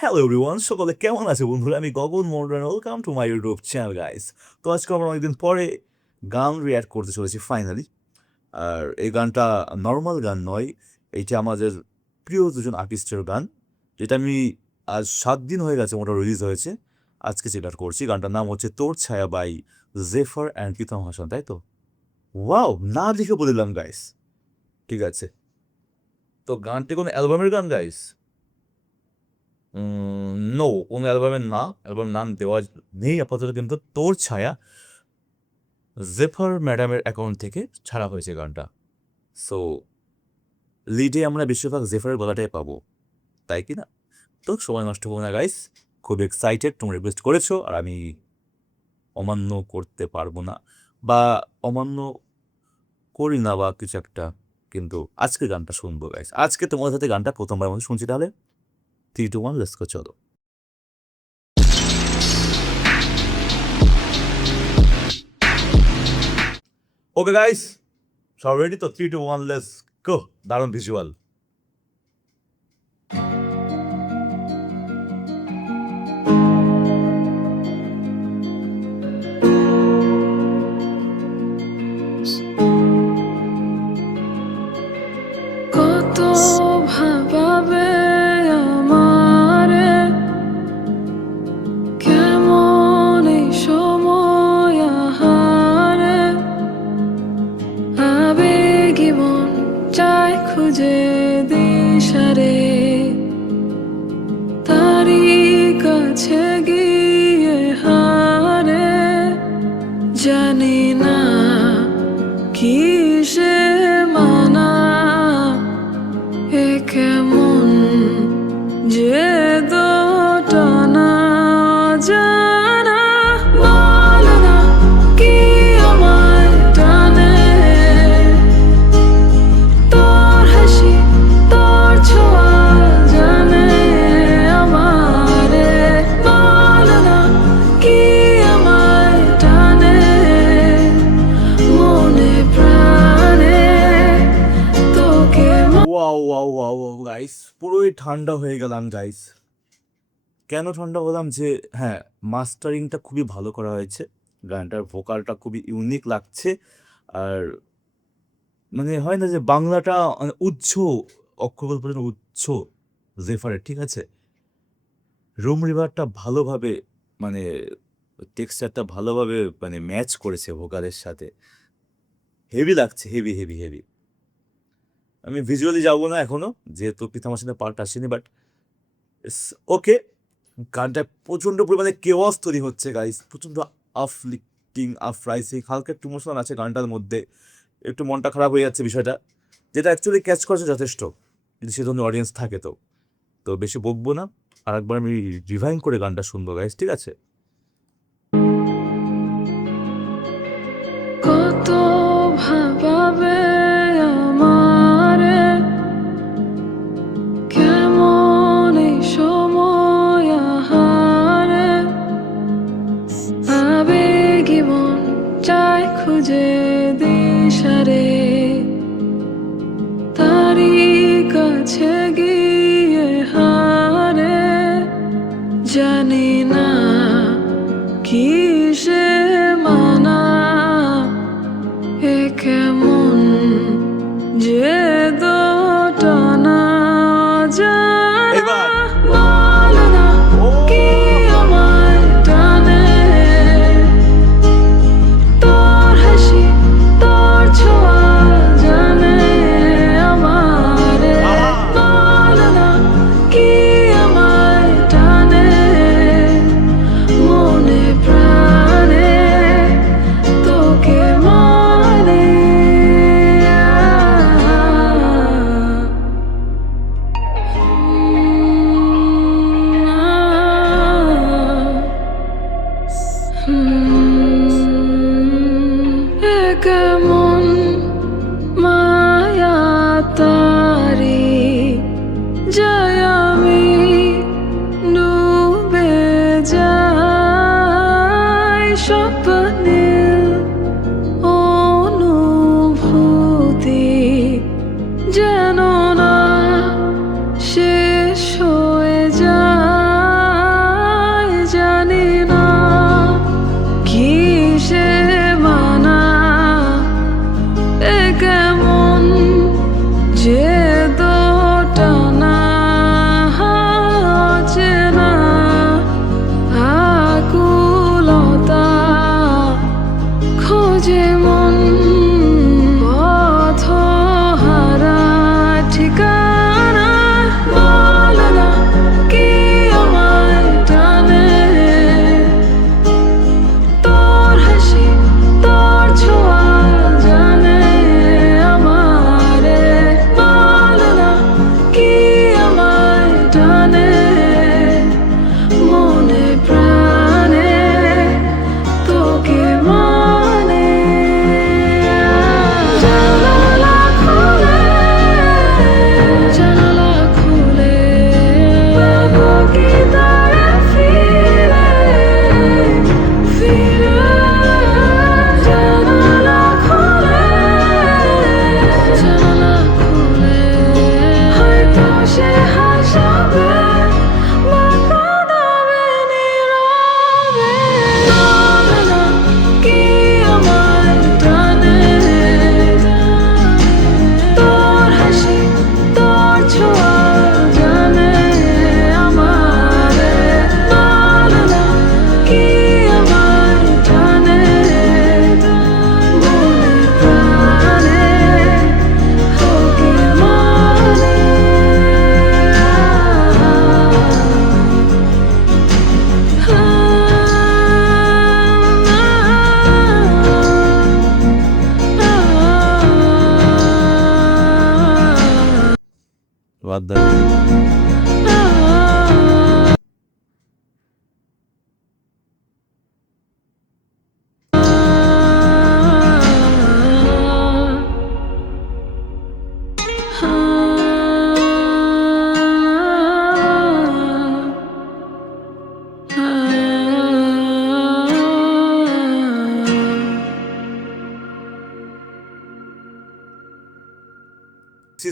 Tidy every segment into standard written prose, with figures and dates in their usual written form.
Hello everyone, সকলে কেমন আছে বন্ধুরা? আমি Gagan Mondal, welcome to my YouTube channel guys. তো আজকে আমরা অনেকদিন পরে গান রিয়াক্ট করতে চলেছি ফাইনালি। আর এই গানটা নর্মাল গান নয়, এইটা আমাদের প্রিয় দুজন আর্টিস্টের গান, যেটা আমি আজ 7 দিন হয়ে গেছে মোটামুটি রিলিজ হয়েছে। আজকে যেটা করছি, গানটার নাম হচ্ছে তোর ছায়া বাই জেফার অ্যান্ড প্রীতম হাসান, তাই তো? ওয়াও, না লিখে বলে দিলাম গাইস। ঠিক আছে, তো গানটি কোনো অ্যালবামের গান গাইস? নো, কোনো অ্যালবামের না, অ্যালবাম নাম দেওয়া নেই আপাতত, কিন্তু তোর ছায়া জেফার ম্যাডামের অ্যাকাউন্ট থেকে ছাড়া হয়েছে গানটা। সো লিডে আমরা বেশিরভাগ জেফারের গলাটাই পাবো, তাই কি না? তো সময় নষ্ট করবো না গাইস, খুব এক্সাইটেড, তোমরা রিকোয়েস্ট করেছো আর আমি অমান্য করতে পারবো না, বা অমান্য করি না বা কিছু একটা, কিন্তু আজকে গানটা শুনবো গাইস। আজকে তোমাদের সাথে গানটা প্রথমবার মধ্যে শুনছি, তাহলে 3, 2, 1 লেটস গো, চলো। ওকে গাইস, সব রেডি তো? 3, 2, 1 লেটস গো। দারুণ ভিজুয়াল। কত ভাবাবে আমারে, কেমন এই সময় আহারে, আবেগী মন চায় খুঁজে দিশারে, তারি কাছে গিয়ে হারে, জানি না কিসে মানা, এ কেমন যে দোটানা, জানা বল না কি আমায় টানে, তোর হাসি তোর ছোঁয়া জানে আমারে, বল না কি আমায় টানে, মনে প্রাণে তোকে wow wow wow wow guys, পুরোই ঠান্ডা হয়ে গেলাম গাইস। কেন ঠান্ডা হলাম? যে হ্যাঁ, মাস্টারিংটা খুবই ভালো করা হয়েছে, গানটার ভোকালটা খুবই ইউনিক লাগছে। আর মানে হয় না যে বাংলাটা মানে উচ্চ অক্ষর পর্যন্ত উচ্চ জেফারের, ঠিক আছে। রুম রিভারটা ভালোভাবে, মানে টেক্সচারটা ভালোভাবে মানে ম্যাচ করেছে ভোকালের সাথে। হেভি লাগছে, হেভি হেভি হেভি। আমি ভিজুয়ালি যাবো না এখনো, যেহেতু প্রীতম হাসানের পার্ট আসেনি, বাট ওকে। গানটায় প্রচণ্ড পরিমাণে কেওয়াস তৈরি হচ্ছে গাইস, প্রচণ্ড আফলিফটিং, আফরাইজিং, হালকা একটু ইমোশনাল আছে গানটার মধ্যে। একটু মনটা খারাপ হয়ে যাচ্ছে বিষয়টা, যেটা অ্যাকচুয়ালি ক্যাচ করেছে যথেষ্ট, যদি সে ধরনের অডিয়েন্স থাকে। তো তো বেশি বকবো না, আর একবার আমি রিভাইন করে গানটা শুনবো গাইস, ঠিক আছে। কত ভাবাবে আমারে, কেমন এই সময় আহারে, আবেগী মন চায় খুঁজে দিশারে, তারি কাছে গিয়ে হারে, জানি না কিসে মানা, এ কেমন যে দোটানা, জানা এবার বল না কি আমায় টানে, তোর হাসি তোর ছোঁয়া জানে আমারে, বল না কি আমায় টানে,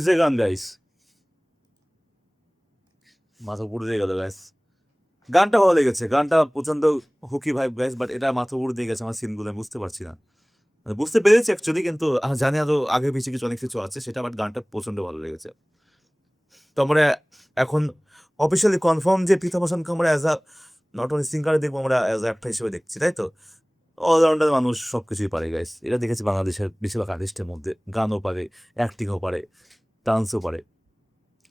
যে গান গাইস, মাথা উপর দিয়ে গেল গাইস। গানটা ভালো লেগেছে, গানটা প্রচন্ড হুকি ভাইব গাইস, বাট এটা মাথা উপর দিয়ে গেছে আমার সিনগুলো, আমি বুঝতে পারছি না, মানে বুঝতে পেরেছি অ্যাকচুয়ালি, কিন্তু আমি জানি আরো আগে পিছিয়ে কিছু অনেক কিছু আছে সেটা, বাট গানটা প্রচন্ড ভালো লেগেছে। তো আমরা এখন অফিসিয়ালি কনফার্ম যে পৃথা পাশানকে আমরা অ্যাজ আ নট অনলি সিঙ্গারে দেখবো, আমরা অ্যাজ আ অ্যাক্টর হিসেবে দেখছি, তাই তো? অলরাউন্ডার মানুষ সব কিছুই পারে গাইস, এটা দেখেছি বাংলাদেশের বেশিরভাগ আর্টিস্টের মধ্যে, গানও পারে, অ্যাক্টিংও পারে, ডান্সও পারে।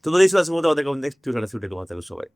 তো এই ছিল আজকের মধ্যে আমাদের নেক্সট টিউটার কথা সবাই।